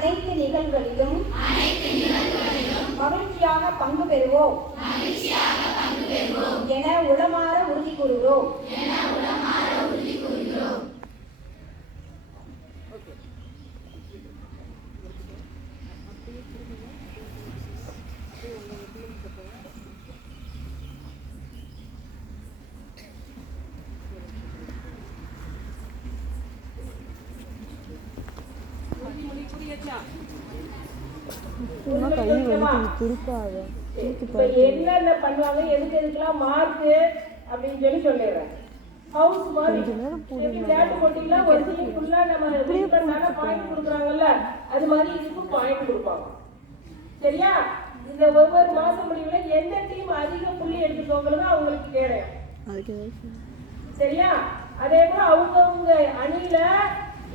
அனைத்து நிகழ்வுகளிலும் மகிழ்ச்சியாக பங்கு பெறுவோம் என உளமாற உறுதி கூறுகிறோம். என்னென்ன பண்ணுவாங்க, எதுக்கு எதுக்கெல்லாம் மார்க்கு அப்படின்னு சொல்லி சொல்லிடுறேன். ஹவுஸ் மாதிரி விளையாட்டு போட்டிலாம் ஒரு டீம் ஃபுல்லா நம்ம வின் பண்ணால பாயிண்ட் கொடுக்குறாங்கல்ல, அது மாதிரி இதுக்கும் பாயிண்ட் கொடுப்பாங்க. சரியா? இந்த ஒவ்வொரு மாசம் முடிவுல எந்த டீம் அதிக புள்ளி எடுத்துக்கோங்களோ அவங்களுக்கு கேடையும். சரியா? அதே போல அவங்கவுங்க அணியில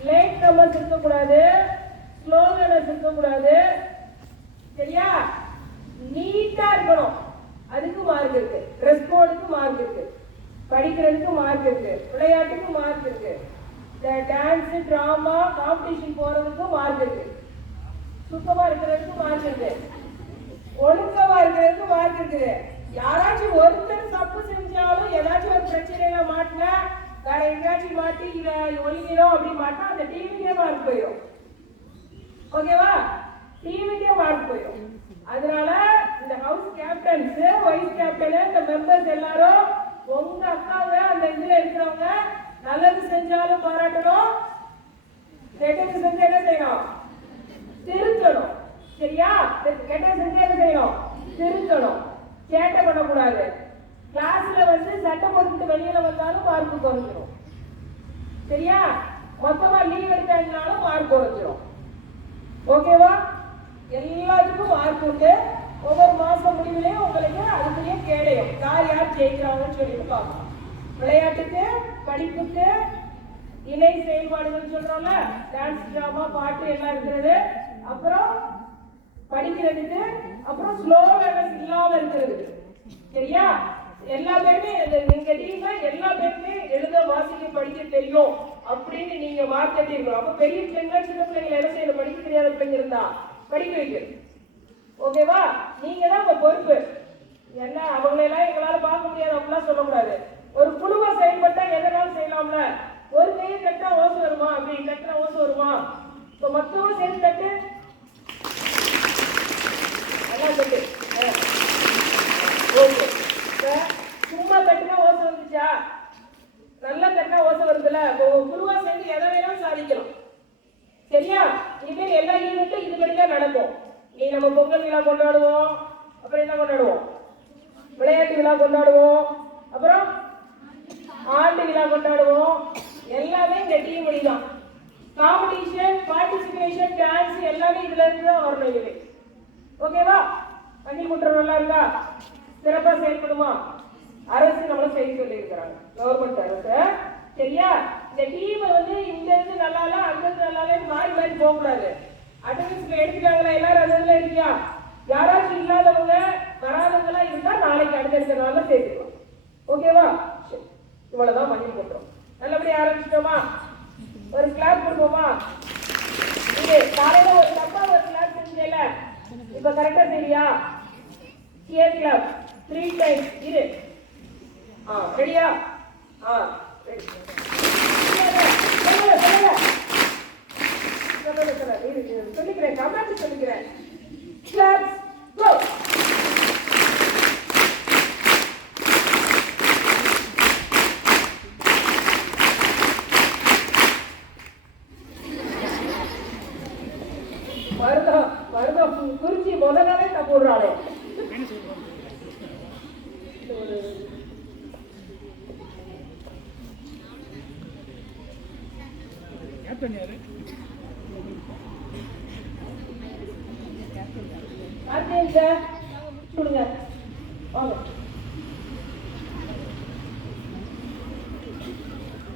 லேட் கமர்ஸ் இருக்கக்கூடாது, ஸ்லோ ரன்னர்ஸ் இருக்கக்கூடாது. சரியா? நீட்டா இருக்கணும், அதுக்கு மார்க் இருக்கு. ட்ரெஸ் கோடுக்கு மார்க் இருக்கு, படிக்கிறதுக்கு மார்க் இருக்கு, விளையாட்டுக்கு மார்க் இருக்கு, டான்ஸ் டிராமா காம்படிஷன் போறதுக்கு மார்க் இருக்கு, சுத்தமா இருக்கிறதுக்கு மார்க் இருக்கு, ஒழுக்கமா இருக்கிறதுக்கு மார்க் இருக்குது. யாராச்சும் ஒருத்தர் தப்பு செஞ்சாலும் ஏதாச்சும் ஒரு பிரச்சனையில மாட்டினா வேற எங்கேயாச்சும் மாட்டி இதை ஒழிக்கிறோம் அப்படின்னு மாட்டா அந்த டீமுக்கே மார்க் போயிடும். ஓகேவா? டீமுக்கே மார்க் போயிடும். அதனால இந்த ஹவுஸ் கேப்டன்ஸ், வைஸ் கேப்டன், இந்த மெம்பர்ஸ் எல்லாரும் உங்க அக்காங்க அந்த இதுல இருக்கிறவங்க நல்லது செஞ்சாலும் பாராட்டணும், கெட்டது செஞ்சா என்ன செய்யணும்? திருத்தணும். சரியா? கெட்டது செஞ்சா என்ன செய்யணும்? திருத்தணும். சேட்டை பண்ணக்கூடாது. கிளாஸ்ல சட்டை போட்டுட்டு வெளியில வந்தாலும் மார்க் குறைஞ்சிடும். சரியா? மொத்தமா லீவ் எடுத்தாலும் மார்க் குறைஞ்சிடும். ஓகேவா? எல்லாத்துக்கும் மார்க் உண்டு. ஒவ்வொரு மாசம் முடிவுலையும் உங்களுக்கு அதுக்குரிய கேடையும் யார் யார் ஜெயிக்கிறாங்கன்னு சொல்லிட்டு பார்க்கலாம். விளையாட்டுக்கு, படிப்புக்கு, இணை செயல்பாடுகள் சொல்றோம்ல, டான்ஸ் டிராமா பாட்டு எல்லாம் இருக்கிறது, அப்புறம் படிக்கிறதுக்கு, அப்புறம் ஸ்லோ லெவல்ஸ் இல்லாம இருக்கிறது. சரியா? எல்லா பேருமே எங்க டீம்ல எல்லா பேருமே எழுத வாசிக்க படிக்க தெரியும் அப்படின்னு நீங்க மார்க் கட்டிருக்கணும். அப்ப பெரிய பிள்ளைங்க சின்ன பிள்ளைங்க என்ன செய்யணும்? படிக்க தெரியாத பிள்ளைங்க இருந்தா படிக்க வைக்கணும். ஓகேவா? நீங்க தான் உங்க பொறுப்பு. என்ன அவங்களெல்லாம் எங்களால பார்க்க முடியாது அப்படிலாம் சொல்லக்கூடாது. ஒரு குழுவா செயல்பட்டா எதனாலும் செய்யலாம்ல. ஒரு கையை கட்டா ஓசை வருமா? அப்படி கட்டினா ஓசை வருமா? இப்போ மொத்தமும் சேர்ந்து கட்டு, எல்லாம் கட்டு. ஓகே, சும்மா கட்டினா ஓசை வந்துச்சா? நல்லா கட்டினா ஓசை வருதுல்ல. குழுவா சேர்ந்து எதை வேணாலும் சாதிக்கலாம். சரியா? இனிமேல் எல்லா ஈவெண்ட்டும் இது மாதிரிதான் நடக்கும். நீ நம்ம பொங்கல் விழா கொண்டாடுவோம், அப்புறம் என்ன கொண்டாடுவோம்? விளையாட்டு விழா கொண்டாடுவோம், அப்புறம் ஆண்டு விழா கொண்டாடுவோம். எல்லாமே இந்த டீம் மொழி தான். காம்படிஷன், பார்ட்டிசிபேஷன், டான்ஸ் எல்லாமே இதுல இருந்து தான் வரணும். இதுவே ஓகேவா? பள்ளி குற்றம் நல்லா இருக்கா? சிறப்பா செயல்படுமா? அரசு நம்மள செய்ய சொல்லி இருக்கிறாங்க, கவர்மெண்ட் அரசு. சரியா? இந்த டீம் இங்க இருந்து நல்லா இல்ல, அங்க இருந்து நல்லா இல்ல, மாறி மாறி போக கூடாது. அட்டெண்டன்ஸ்ல எடுத்துட்டாங்களா? எல்லாரும் அதுல இருக்கியா? யாராச்சும் இல்லாதவங்க வராதவங்க எல்லாம் இருந்தா நாளைக்கு அடுத்த நாள்ல சேர்த்துக்கலாம். ஓகேவா? இவ்வளவுதான் பண்ணி போட்டோம். நல்லபடியா ஆரம்பிச்சிட்டோமா? ஒரு கிளாப் கொடுப்போமா? இது காலையில ஒரு தப்பா ஒரு கிளாப் செஞ்சல, இப்ப கரெக்டா சரியா? Cheer clap 3 times. இது ரெடியா? ரெடி. சொல்லிக்கிறேன், கமெண்ட் சொல்லிக்கிறேன். Claps go. வருதம் குறிச்சி முதலாலே தப்புறாளே. கேப்டன் யாரு? சார் சொல்லுங்க. வாங்க.